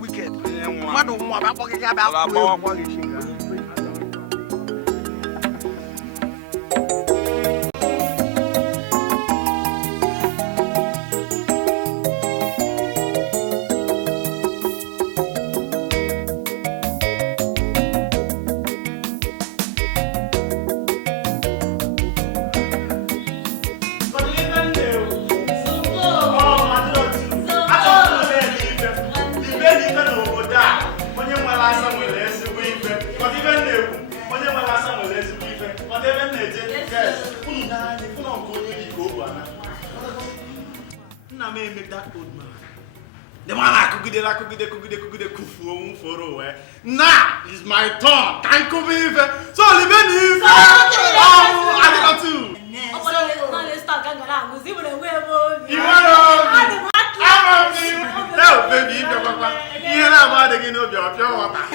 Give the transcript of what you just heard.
wicked. Mmadụ nwa ba akpọghị gị abịa akpọ gị. Now is my turn. Can't come even. So live in I got two. No, baby, papa. You know about the game of your water.